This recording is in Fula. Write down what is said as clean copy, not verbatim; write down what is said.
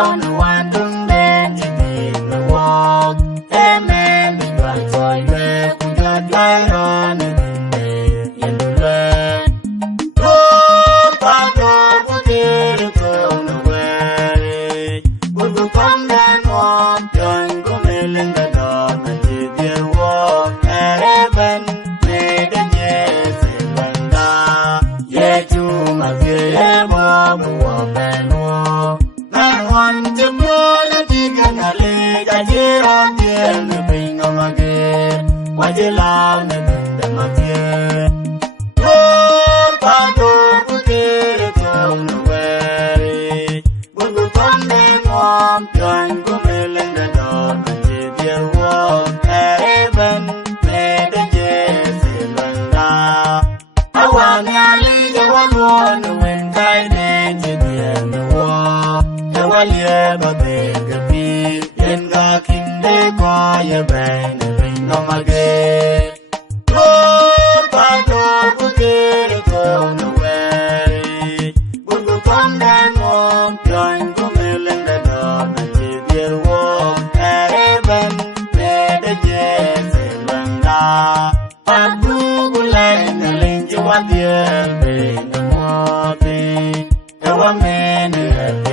on one tung den in the walk. Amen. The God for you, good guy on in the land. Oh, Father, put it on the way. Would you come and walk? Don't come in the dark and did your walk. Heaven made a yes in Landa. Yet you must get a bomb of an war. I want to blow the chicken a leg. I hear on the end of bring on again. What you love and the mafia. Oh, Father, put it on the way. Would you come and walk? Don't come in the dark and did your walk. Heaven made a yes in Landa. I want to lead the one when guided to the end of the war. The one year, but they could be in the king, they cry a bang and bring them again. Oh, Father, put it on the way. Would you come and walk? Join to mill in the dark and did their walk. Heaven made a yes in Landa. I do like the link you want the end, the more thing. The one man who had